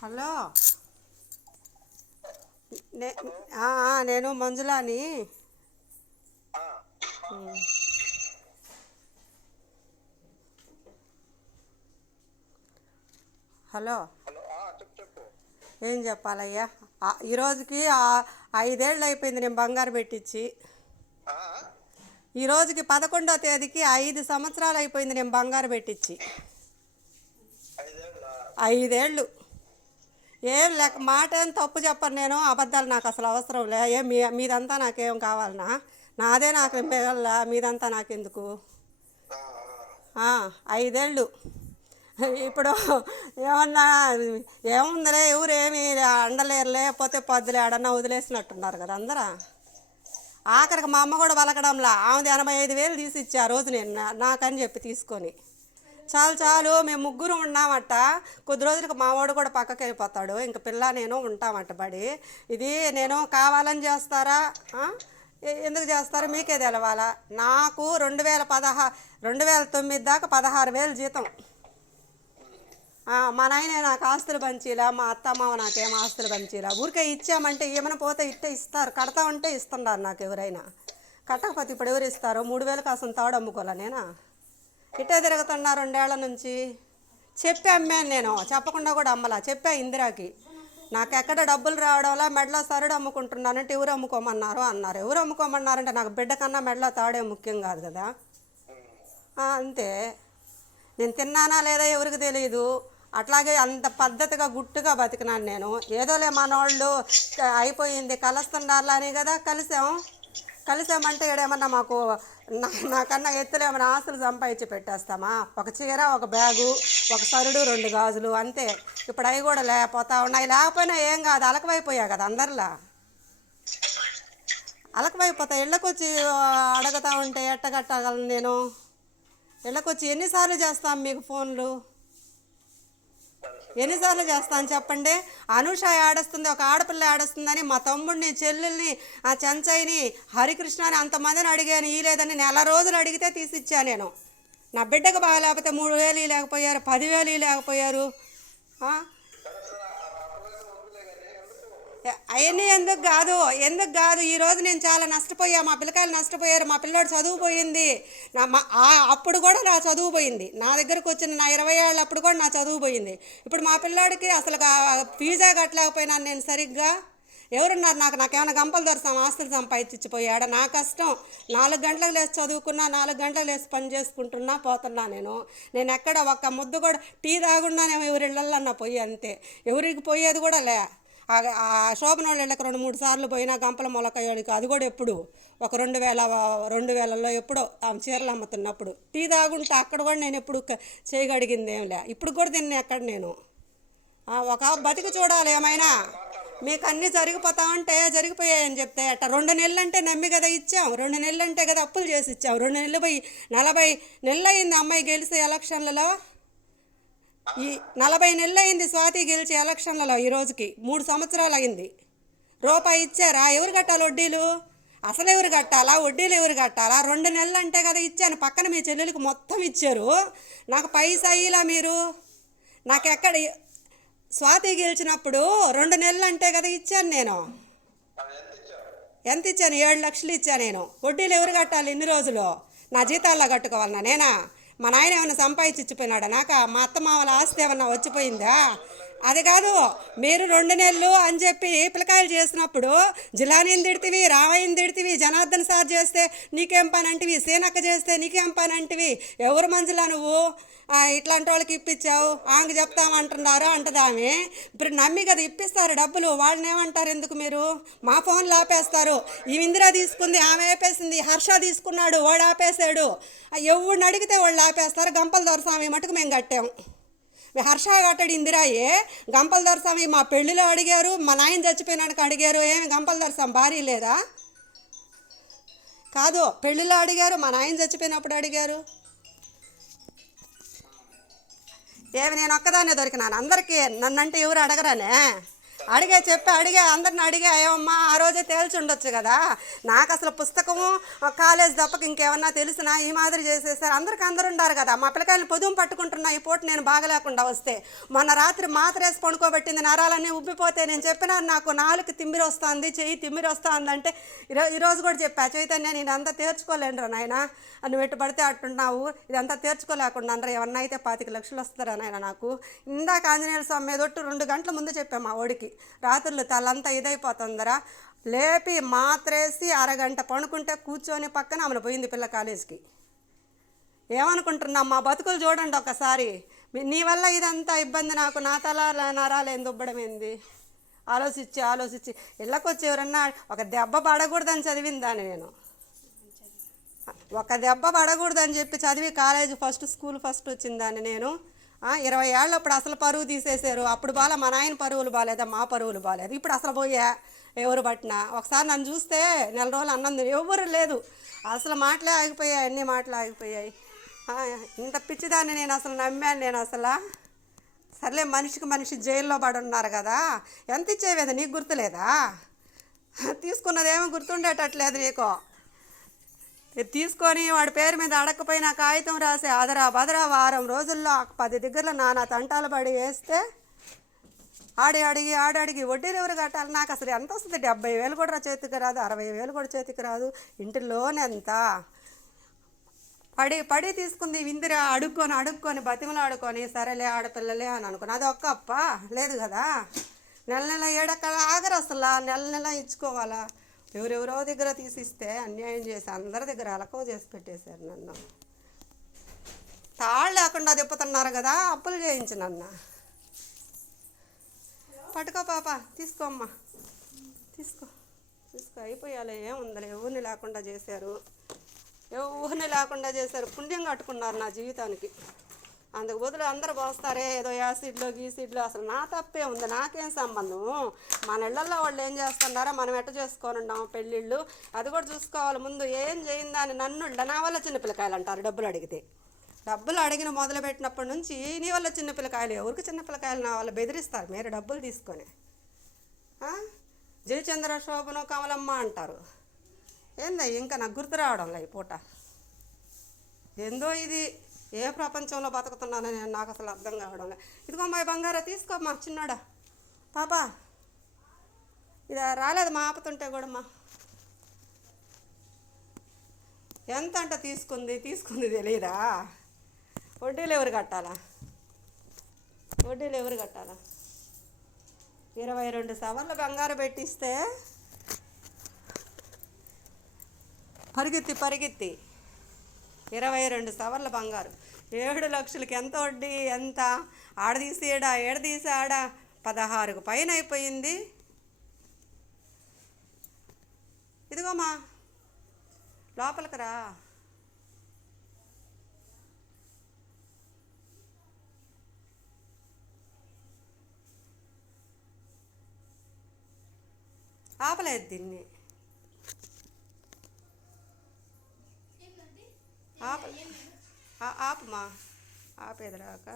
Hello. Hello. నేను మంజులాని. ఆ, hello. Hello. చెప్పు చెప్పు. ఏం చెప్పాలయ్యా? ఈరోజుకి 5 ఏళ్ళు అయిపోయింది నేను బంగారు పెట్టించి. ఆ, ఈరోజుకి 11వ తేదీకి 5 సంవత్సరాలు అయిపోయింది నేను బంగారు పెట్టించి. 5 ఏళ్ళ. 5 ఏళ్ళు. ఏం లేక మాట ఏం తప్పు చెప్పను, నేను అబద్ధాలు నాకు అసలు అవసరం లే. మీదంతా నాకేం కావాలనా? నాదే నాకు మిగల, మీదంతా నాకెందుకు? ఆ, 5 ఏళ్ళు. ఇప్పుడు ఏమన్నా ఏముందిలే, ఎవరు ఏమి అండలేరు, లేకపోతే పొద్దులే ఆడన్నా వదిలేసినట్టున్నారు కదా అందరూ. ఆఖరికి మా అమ్మ కూడా పలకడంలా, ఆమెది 85,000 తీసి ఇచ్చా ఆ రోజు నేను నాకని చెప్పి తీసుకొని. చాలు చాలు, మేము ముగ్గురు ఉన్నామట. కొద్ది రోజులకు మా వాడు కూడా పక్కకి వెళ్ళిపోతాడు, ఇంక పిల్ల నేను ఉంటామట బడి. ఇది నేను కావాలని చేస్తారా? ఎందుకు చేస్తారో మీకే తెలవాలా. నాకు 2009 దాకా 16,000 జీతం. మా నాయనే నాకు ఆస్తులు పంచిలా, మా అత్తమ్మ నాకేం ఆస్తులు పంచిలా. ఊరికే ఇచ్చామంటే ఏమైనా పోతే ఇట్టే ఇస్తారు, కడతా ఉంటే ఇస్తున్నారు నాకు ఎవరైనా. కట్టకపోతే ఇప్పుడు ఎవరు ఇస్తారు? 3,000 కాసం తాడు అమ్ముకోవాలా నేనా? ఇట్టే తిరుగుతున్నా 2 ఏళ్ల నుంచి. చెప్పి అమ్మాను నేను, చెప్పకుండా కూడా అమ్మలా. చెప్పా ఇందిరాకి, నాకు ఎక్కడ డబ్బులు రావడంలా, మెడలో సరుడు అమ్ముకుంటున్నానంటే ఎవరు అమ్ముకోమన్నారు అన్నారు. ఎవరు అమ్ముకోమన్నారంటే నాకు బిడ్డ కన్నా మెడలో తాడే ముఖ్యం కాదు కదా. అంతే. నేను తిన్నానా లేదా ఎవరికి తెలియదు. అట్లాగే అంత పద్ధతిగా గుట్టుగా బతికినాను నేను. ఏదోలే మనోళ్ళు అయిపోయింది కలుస్తుండాలా అని కదా కలిసామంటే ఏడేమన్నా మాకు నాకన్నా ఎత్తులు ఏమైనా ఆస్తులు సంపాదించి పెట్టేస్తామా? ఒక చీర, ఒక బ్యాగు, ఒక సరుడు, 2 గాజులు అంతే. ఇప్పుడు అవి కూడా లేకపోతా ఉన్నాయి. లేకపోయినా ఏం కాదు, అలకమైపోయా కదా అందరిలా. అలకమైపోతా. ఇళ్ళకొచ్చి అడగతా ఉంటే ఎట్టగట్టగలను నేను? ఇళ్ళకొచ్చి ఎన్నిసార్లు చేస్తాం మీకు ఫోన్లు? ఎన్నిసార్లు చేస్తాను చెప్పండి? అనూష ఆడేస్తుంది, ఒక ఆడపిల్ల ఆడేస్తుందని మా తమ్ముడిని, చెల్లెల్ని, ఆ చెంచయ్యని, హరికృష్ణ అని అంతమందిని అడిగాను. ఈ లేదని నెల రోజులు అడిగితే తీసిచ్చా నేను. నా బిడ్డకు బాగా లేకపోతే 3,000 లేకపోయారు, 10,000 లేకపోయారు. అవన్నీ ఎందుకు కాదు ఈరోజు నేను చాలా నష్టపోయా. మా పిల్లకాయలు నష్టపోయారు, మా పిల్లోడు చదువు పోయింది. అప్పుడు కూడా నా చదువు పోయింది. నా దగ్గరకు వచ్చిన నా 20 ఏళ్ళు అప్పుడు కూడా నా చదువు పోయింది. ఇప్పుడు మా పిల్లోడికి అసలు ఫీజా కట్టలేకపోయినాను నేను సరిగ్గా. ఎవరున్నారు నాకేమైనా గంపలు దొరసాం ఆస్తులు సంపాదించిపోయాడా? నా కష్టం. 4 గంటలకు లేచి చదువుకున్నా, 4 గంటలకు లేచి పని చేసుకుంటున్నా పోతున్నా నేను ఎక్కడ ఒక్క ముద్దు కూడా టీ తాగున్నానేమో ఎవరిళ్ళన్నా పోయి అంతే. ఎవరికి పోయేది కూడా లే. ఆ శోభన వాళ్ళ ఇళ్ళకి 2-3 సార్లు పోయినా గంపల మొలకయ్యాడికి. అది కూడా ఎప్పుడు ఒక 2000లో ఎప్పుడో ఆమె చీరలు అమ్ముతున్నప్పుడు టీ తాగుంటే అక్కడ కూడా నేను ఎప్పుడు చేయగడిగింది ఏం లే. ఇప్పుడు కూడా తిన్నా ఎక్కడ నేను. ఒక బతికి చూడాలి ఏమైనా. మీకు అన్నీ జరిగిపోతా ఉంటే జరిగిపోయాయని చెప్తే అట్ట. 2 నెలలు అంటే నమ్మి కదా ఇచ్చాం, 2 నెలలు అంటే కదా అప్పులు చేసి ఇచ్చాం. 2 నెలలు పోయి 40 నెలలు అయింది అమ్మాయి గెలిచే ఎలక్షన్లలో. ఈ 40 నెలలు అయింది స్వాతి గెలిచే ఎలక్షన్లలో. ఈ రోజుకి 3 సంవత్సరాలు అయింది. రూపాయి ఇచ్చారా? ఎవరు కట్టాలి వడ్డీలు? అసలు ఎవరు కట్టాలా? వడ్డీలు ఎవరు కట్టాలా? 2 నెలలు అంటే కదా ఇచ్చాను. పక్కన మీ చెల్లెలకి మొత్తం ఇచ్చారు, నాకు పైసా ఇలా మీరు. నాకెక్కడ స్వాతి గెలిచినప్పుడు 2 నెలలు అంటే కదా ఇచ్చాను నేను. ఎంత ఇచ్చాను? 7 లక్షలు ఇచ్చాను నేను. వడ్డీలు ఎవరు కట్టాలి ఇన్ని రోజులు? నా జీతాల్లో కట్టుకోవాలన్నా నేనా? మా నాయన ఏమైనా సంపాదించి ఇచ్చిపోయినాడా నాక? మా అత్త మామల ఆస్తి ఏమన్నా వచ్చిపోయిందా? అది కాదు. మీరు 2 నెలలు అని చెప్పి పిల్లకాయలు చేసినప్పుడు జిలానీని తిడితివి, రామయ్యని తిడితివి, జనార్దన్ సార్ చేస్తే నీకేం పని అంటివి, సీనక్క చేస్తే నీకేం పని అంటివి. ఎవరు మంజులా నువ్వు ఇట్లాంటి వాళ్ళకి ఇప్పించావు ఆమెకు చెప్తామంటున్నారు అంటదామె. ఇప్పుడు నమ్మి కదా ఇప్పిస్తారు డబ్బులు. వాళ్ళని ఏమంటారు ఎందుకు మీరు? మా ఫోన్లు ఆపేస్తారు. ఈ ఇందిరా తీసుకుంది, ఆమె ఆపేసింది. హర్ష తీసుకున్నాడు, వాడు ఆపేశాడు. ఎవరిని అడిగితే వాళ్ళు ఆపేస్తారు. గంపల దొరసామి మటుకు మేము కట్టాము. హర్ష కట్టాడు, ఇందిరాయే. గంపల దొరసామి మా పెళ్ళిలో అడిగారు, మా నాయన చచ్చిపోయినానికి అడిగారు. ఏమి గంపల దొరసామి భార్య లేదా? కాదు, పెళ్ళిలో అడిగారు, మా నాయన చచ్చిపోయినప్పుడు అడిగారు. ఏమి నేను ఒక్కదాన్నే దొరికినాను? అందరికీ నన్నంటే ఎవరు అడగరానే? అడిగే అందరిని అడిగే ఏమమ్మా ఆ రోజే తేల్చి ఉండొచ్చు కదా. నాకు అసలు పుస్తకము కాలేజ్ తప్పక ఇంకేమన్నా తెలిసినా ఈ మాదిరి చేసేసారు. అందరూ ఉండారు కదా. మా పిల్లకాయలు పొదుము పట్టుకుంటున్నా ఈ పూట నేను బాగలేకుండా వస్తే. మొన్న రాత్రి మాత్రేసి పడుకోబెట్టింది, నరాలన్నీ ఉబ్బిపోతే నేను చెప్పినా నాకు నాలుగు తిమ్మిరి వస్తుంది, చెయ్యి తిమ్మిరి వస్తుంది అంటే ఈరోజు కూడా చెప్పా, చైతన్య నేను అంతా తీర్చుకోలేనురా నాయన, నువ్వు ఎట్టు పడితే అట్టున్నావు, ఇదంతా తీర్చుకోలేకుండా అనరా, ఏమన్నా అయితే 25 లక్షలు వస్తారా నాయన నాకు. ఇందాక ఆంజనేయుల స్వామి మీద 2 గంటల ముందు చెప్పాను మా ఓడికి, రాత్రులు తలంతా ఇదైపోతుందరా, లేపి మాత్రేసి అరగంట పడుకుంటే కూర్చొని పక్కన ఆమెను పోయింది పిల్ల కాలేజీకి. ఏమనుకుంటున్నాం మా బతుకులు చూడండి ఒకసారి. నీ వల్ల ఇదంతా ఇబ్బంది నాకు, నా తల నరాలేం దుబ్బడం ఏంది. ఆలోచించి ఇళ్ళకొచ్చి ఎవరన్నా ఒక దెబ్బ పడకూడదని చదివిందాన్ని నేను, ఒక దెబ్బ పడకూడదని చెప్పి చదివి కాలేజీ స్కూల్ ఫస్ట్ వచ్చిందాన్ని నేను. 20 ఏళ్ళప్పుడు అసలు పరువు తీసేశారు. అప్పుడు మా నాయన పరువులు బాగాలేదా, మా పరువులు బాగాలేదు. ఇప్పుడు అసలు పోయా ఎవరు పట్టినా. ఒకసారి నన్ను చూస్తే నెల రోజులు అన్నం ఎవరు లేదు, అసలు మాటలే ఆగిపోయాయి, అన్ని మాటలు ఆగిపోయాయి. ఇంత పిచ్చిదాన్ని నేను అసలు నమ్మాను నేను అసలు. సర్లే మనిషికి మనిషి జైల్లో పడి ఉన్నారు కదా, ఎంత ఇచ్చేవేది నీకు గుర్తులేదా, తీసుకున్నదేమో గుర్తుండేటట్లేదు నీకు. తీసుకొని వాడి పేరు మీద అడగకపోయినా కాగితం రాసి అదరా బదరా వారం రోజుల్లో 10 దగ్గరలో నానా తంటాలు పడి వేస్తే ఆడడిగి వడ్డీలు ఎవరు కట్టాలి. నాకు అసలు ఎంత వస్తుంది, 70,000 కూడా చేతికి రాదు, 60,000 కూడా చేతికి రాదు. ఇంటి లోన్ ఎంత పడి తీసుకుంది ఇందిర, అడుక్కొని బతిమలు ఆడుకొని సరేలే ఆడపిల్లలే అని అనుకుని. అది ఒక్క అప్ప లేదు కదా. నెల ఏడక్కడ ఆగరు అసలు, నెల ఇచ్చుకోవాలా. ఎవరెవరో దగ్గర తీసిస్తే అన్యాయం చేసి అందరి దగ్గర అలకవ చేసి పెట్టేశారు నన్ను. తాళ్ళు లేకుండా తిప్పుతున్నారు కదా, అప్పులు చేయించు నన్ను. పట్టుకో పాప, తీసుకోమ్మా, తీసుకో అయిపోయాలి. ఏముందలే, ఎవరిని లేకుండా చేశారు, పుణ్యం కట్టుకున్నారు నా జీవితానికి. అందుకు బదులు అందరూ పోస్తారే ఏదో యాసిడ్లో గీసిడ్లో, అసలు నా తప్పే ఉంది, నాకేం సంబంధం. మన ఇళ్లలో వాళ్ళు ఏం చేస్తున్నారో మనం ఎట్ట చేసుకొని ఉన్నాము పెళ్ళిళ్ళు, అది కూడా చూసుకోవాలి ముందు. ఏం చేయిందని నన్ను నా వల్ల చిన్నపిల్లకాయలు అంటారు. డబ్బులు అడిగిన మొదలుపెట్టినప్పటి నుంచి నీ వల్ల చిన్నపిల్లకాయలు, ఎవరికి చిన్నపిల్లకాయలు నా వల్ల బెదిరిస్తారు మీరు డబ్బులు తీసుకొని. జయచంద్ర శోభను కమలమ్మ అంటారు. ఏందా ఇంకా నాకు గుర్తు రావడంలే ఈ పూట. ఏందో ఇది, ఏ ప్రపంచంలో బతుకుతున్నానో నేను, నాకు అసలు అర్థం కావడంలే. ఇదిగో మా బంగారా, తీసుకోమ్మా చిన్నాడా. పాపా ఇది రాలేదు మా ఆపుతుంటే కూడా మా ఎంత అంట తీసుకుంది తెలియదా. వడ్డీలు ఎవరు కట్టాలా 22 సవర్ల బంగారు పెట్టిస్తే పరిగెత్తి 22 సవర్ల బంగారు 7 లక్షలకి ఎంత వడ్డీ, ఎంత ఆడదీసి ఆడ 16కు పైన అయిపోయింది. ఇదిగోమ్మా లోపలికి రా. ఆపలేదు దీన్ని, ఆపమా, ఆపేది రాక.